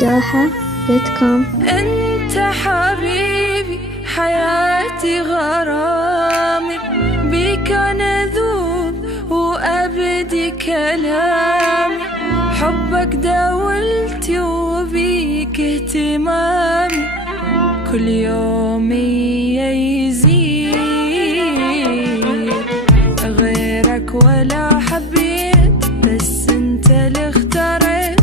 doha.com. أنت حبيبي حياتي غرامي، بيك أنا ذوب وأبدي كلامي، حبك داولتي وبيك اهتمامي، كل يوم يزيد غيرك ولا حبيت، بس انت اللي اختريت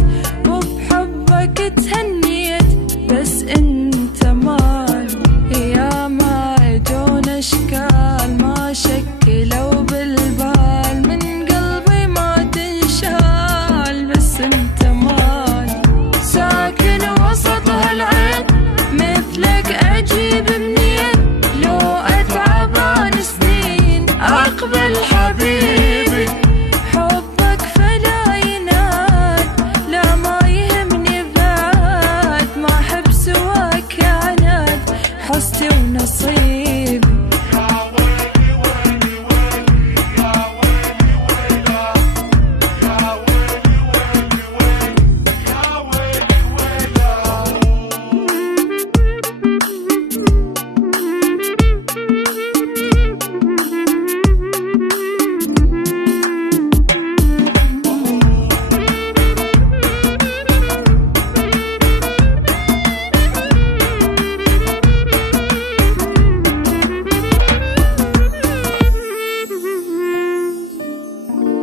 وبحبك تهنيت، بس انت مال يا ما اجون اشكال ما شكلوا بالبال، من قلبي ما تنشال، بس انت مال ساكن وسط هالعين، مثلك اجيب منين، لو اتعب عن سنين اقبل حبيبي، حبك فلا يناد، لا ما يهمني بعد، ما احب سواك عناد، حظي ونصيبي.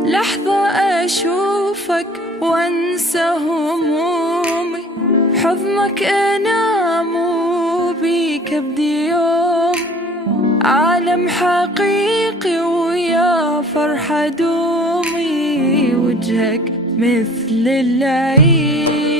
لحظة أشوفك وأنسى همومي، حضنك أنام وبيك أبدي يوم، عالم حقيقي ويا فرحة دومي، وجهك مثل العيد